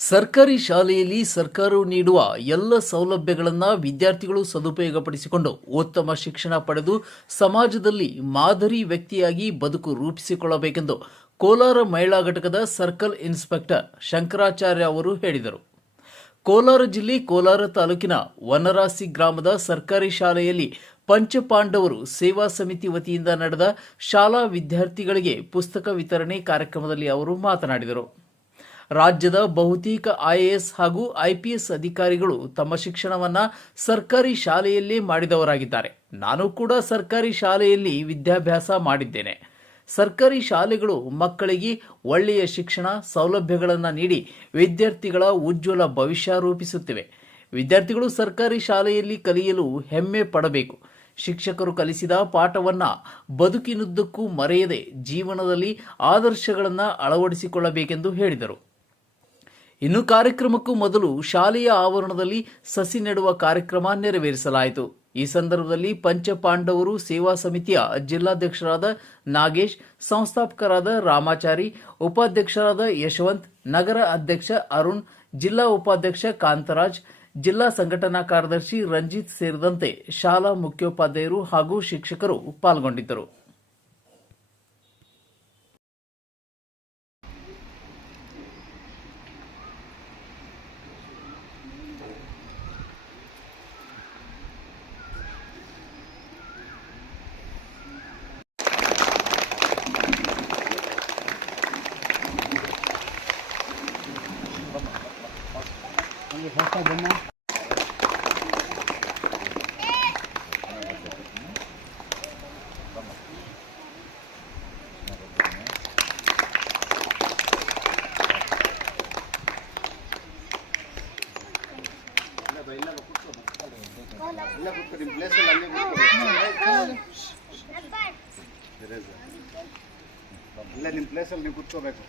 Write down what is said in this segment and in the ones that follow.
ಸರ್ಕಾರಿ ಶಾಲೆಯಲ್ಲಿ ಸರ್ಕಾರವು ನೀಡುವ ಎಲ್ಲ ಸೌಲಭ್ಯಗಳನ್ನು ವಿದ್ಯಾರ್ಥಿಗಳು ಸದುಪಯೋಗಪಡಿಸಿಕೊಂಡು ಉತ್ತಮ ಶಿಕ್ಷಣ ಪಡೆದು ಸಮಾಜದಲ್ಲಿ ಮಾದರಿ ವ್ಯಕ್ತಿಯಾಗಿ ಬದುಕು ರೂಪಿಸಿಕೊಳ್ಳಬೇಕೆಂದು ಕೋಲಾರ ಮಹಿಳಾ ಘಟಕದ ಸರ್ಕಲ್ ಇನ್ಸ್ಪೆಕ್ಟರ್ ಶಂಕರಾಚಾರ್ಯ ಅವರು ಹೇಳಿದರು. ಕೋಲಾರ ಜಿಲ್ಲೆ ಕೋಲಾರ ತಾಲೂಕಿನ ವನರಾಸಿ ಗ್ರಾಮದ ಸರ್ಕಾರಿ ಶಾಲೆಯಲ್ಲಿ ಪಂಚಪಾಂಡವರು ಸೇವಾ ಸಮಿತಿ ವತಿಯಿಂದ ನಡೆದ ಶಾಲಾ ವಿದ್ಯಾರ್ಥಿಗಳಿಗೆ ಪುಸ್ತಕ ವಿತರಣೆ ಕಾರ್ಯಕ್ರಮದಲ್ಲಿ ಅವರು ಮಾತನಾಡಿದರು. ರಾಜ್ಯದ ಬಹುತೇಕ ಐಎಎಸ್ ಹಾಗೂ ಐಪಿಎಸ್ ಅಧಿಕಾರಿಗಳು ತಮ್ಮ ಶಿಕ್ಷಣವನ್ನು ಸರ್ಕಾರಿ ಶಾಲೆಯಲ್ಲೇ ಮಾಡಿದವರಾಗಿದ್ದಾರೆ. ನಾನು ಕೂಡ ಸರ್ಕಾರಿ ಶಾಲೆಯಲ್ಲಿ ವಿದ್ಯಾಭ್ಯಾಸ ಮಾಡಿದ್ದೇನೆ. ಸರ್ಕಾರಿ ಶಾಲೆಗಳು ಮಕ್ಕಳಿಗೆ ಒಳ್ಳೆಯ ಶಿಕ್ಷಣ ಸೌಲಭ್ಯಗಳನ್ನು ನೀಡಿ ವಿದ್ಯಾರ್ಥಿಗಳ ಉಜ್ವಲ ಭವಿಷ್ಯ ರೂಪಿಸುತ್ತಿವೆ. ವಿದ್ಯಾರ್ಥಿಗಳು ಸರ್ಕಾರಿ ಶಾಲೆಯಲ್ಲಿ ಕಲಿಯಲು ಹೆಮ್ಮೆ ಪಡಬೇಕು. ಶಿಕ್ಷಕರು ಕಲಿಸಿದ ಪಾಠವನ್ನು ಬದುಕಿನುದ್ದಕ್ಕೂ ಮರೆಯದೆ ಜೀವನದಲ್ಲಿ ಆದರ್ಶಗಳನ್ನು ಅಳವಡಿಸಿಕೊಳ್ಳಬೇಕೆಂದು ಹೇಳಿದರು. ಇನ್ನು ಕಾರ್ಯಕ್ರಮಕ್ಕೂ ಮೊದಲು ಶಾಲೆಯ ಆವರಣದಲ್ಲಿ ಸಸಿ ನೆಡುವ ಕಾರ್ಯಕ್ರಮ ನೆರವೇರಿಸಲಾಯಿತು. ಈ ಸಂದರ್ಭದಲ್ಲಿ ಪಂಚಪಾಂಡವರು ಸೇವಾ ಸಮಿತಿಯ ಜಿಲ್ಲಾಧ್ಯಕ್ಷರಾದ ನಾಗೇಶ್, ಸಂಸ್ಥಾಪಕರಾದ ರಾಮಾಚಾರಿ, ಉಪಾಧ್ಯಕ್ಷರಾದ ಯಶವಂತ್, ನಗರ ಅಧ್ಯಕ್ಷ ಅರುಣ್, ಜಿಲ್ಲಾ ಉಪಾಧ್ಯಕ್ಷ ಕಾಂತರಾಜ್, ಜಿಲ್ಲಾ ಸಂಘಟನಾ ಕಾರ್ಯದರ್ಶಿ ರಂಜಿತ್ ಸೇರಿದಂತೆ ಶಾಲಾ ಮುಖ್ಯೋಪಾಧ್ಯಾಯರು ಹಾಗೂ ಶಿಕ್ಷಕರು ಪಾಲ್ಗೊಂಡಿದ್ದರು. ನಿಮ್ಮ ಪ್ಲೇಸಲ್ಲಿ ನೀವು ಕೂತ್ಕೋಬೇಕು.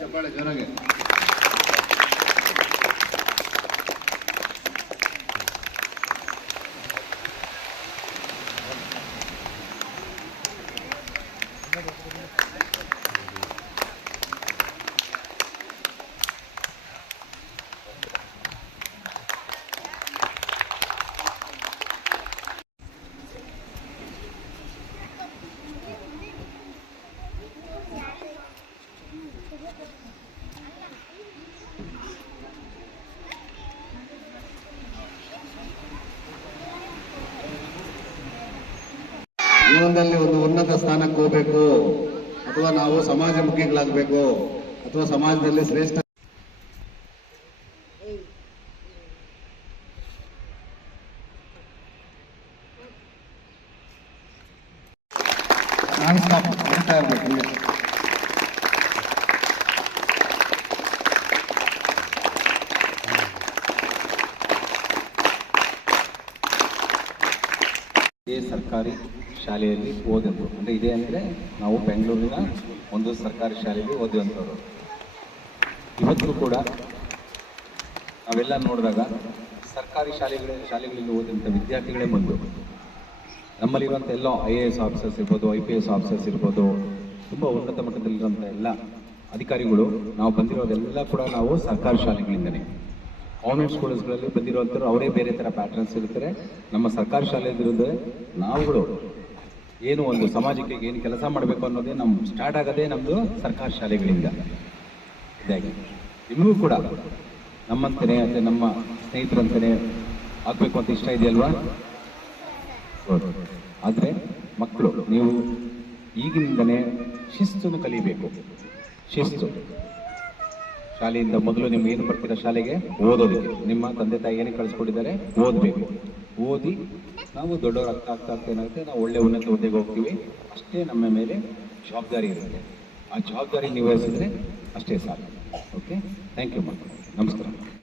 ಚಪ್ಪಾಳೆ ಜೋರಾಗಿ. ಜೀವನದಲ್ಲಿ ಒಂದು ಉನ್ನತ ಸ್ಥಾನಕ್ಕೆ ಹೋಗಬೇಕು, ಅಥವಾ ನಾವು ಸಮಾಜಮುಖಿಗಳಾಗಬೇಕು, ಅಥವಾ ಸಮಾಜದಲ್ಲಿ ಶ್ರೇಷ್ಠ ಇರಬೇಕು. ಸರ್ಕಾರಿ ಶಾಲೆಯಲ್ಲಿ ಓದಿದ್ರು ಅಂದರೆ ಇದೆ ಅಂದರೆ ನಾವು ಬೆಂಗಳೂರಿನ ಒಂದು ಸರ್ಕಾರಿ ಶಾಲೆಯಲ್ಲಿ ಓದಿವಂಥವ್ರು. ಇವತ್ತು ಕೂಡ ನಾವೆಲ್ಲ ನೋಡಿದಾಗ ಸರ್ಕಾರಿ ಶಾಲೆಗಳಲ್ಲಿ ಓದಿದಂಥ ವಿದ್ಯಾರ್ಥಿಗಳೇ ಬಂದು ನಮ್ಮಲ್ಲಿರುವಂಥ ಎಲ್ಲ IAS ಆಫೀಸರ್ಸ್ ಇರ್ಬೋದು, IPS ಆಫೀಸರ್ಸ್ ಇರ್ಬೋದು, ತುಂಬ ಉನ್ನತ ಮಟ್ಟದಲ್ಲಿರುವಂಥ ಎಲ್ಲ ಅಧಿಕಾರಿಗಳು ನಾವು ಬಂದಿರೋದೆಲ್ಲ ಕೂಡ ನಾವು ಸರ್ಕಾರಿ ಶಾಲೆಗಳಿಂದನೇ. ಗೌರ್ಮೆಂಟ್ ಸ್ಕೂಲ್ಸ್ಗಳಲ್ಲಿ ಬಂದಿರುವಂಥವ್ರು ಅವರೇ ಬೇರೆ ಥರ ಪ್ಯಾಟ್ರನ್ಸ್ ಇರ್ತಾರೆ. ನಮ್ಮ ಸರ್ಕಾರಿ ಶಾಲೆಯಲ್ಲಿರೋದು ನಾವುಗಳು ಏನು ಒಂದು ಸಮಾಜಕ್ಕೆ ಏನು ಕೆಲಸ ಮಾಡಬೇಕು ಅನ್ನೋದೇ ನಮ್ಮ ಸ್ಟಾರ್ಟ್ ಆಗೋದೇ ನಮ್ಮದು ಸರ್ಕಾರಿ ಶಾಲೆಗಳಿಂದ. ಇದಾಗಿ ನಿಮಗೂ ಕೂಡ ನಮ್ಮಂತನೇ ಅಂದರೆ ನಮ್ಮ ಸ್ನೇಹಿತರಂತನೇ ಆಗಬೇಕು ಅಂತ ಇಷ್ಟ ಇದೆಯಲ್ವಾ? ಆದರೆ ಮಕ್ಕಳು ನೀವು ಈಗಿನಿಂದನೇ ಶಿಸ್ತನ್ನು ಕಲಿಬೇಕು. ಶಿಸ್ತು ಶಾಲೆಯಿಂದ ಮೊದಲು ನಿಮ್ಗೆ ಏನು ಬರ್ತೀರಾ ಶಾಲೆಗೆ ಓದೋದಕ್ಕೆ. ನಿಮ್ಮ ತಂದೆ ತಾಯಿ ಏನಕ್ಕೆ ಕಳಿಸ್ಕೊಟ್ಟಿದ್ದಾರೆ? ಓದಬೇಕು. ಓದಿ ನಾವು ದೊಡ್ಡವರು ಆಗ್ತಾ ಏನಾಗುತ್ತೆ, ನಾವು ಒಳ್ಳೆ ಉನ್ನತ ಹುದ್ದೆಗೆ ಹೋಗ್ತೀವಿ. ಅಷ್ಟೇ ನಮ್ಮ ಮೇಲೆ ಜವಾಬ್ದಾರಿ ಇರುತ್ತೆ. ಆ ಜವಾಬ್ದಾರಿ ನಿರ್ವಹಿಸಿದ್ರೆ ಅಷ್ಟೇ ಸಾಕು. ಓಕೆ, ಥ್ಯಾಂಕ್ ಯು ಮಕ್ಕಳು. ನಮಸ್ಕಾರ.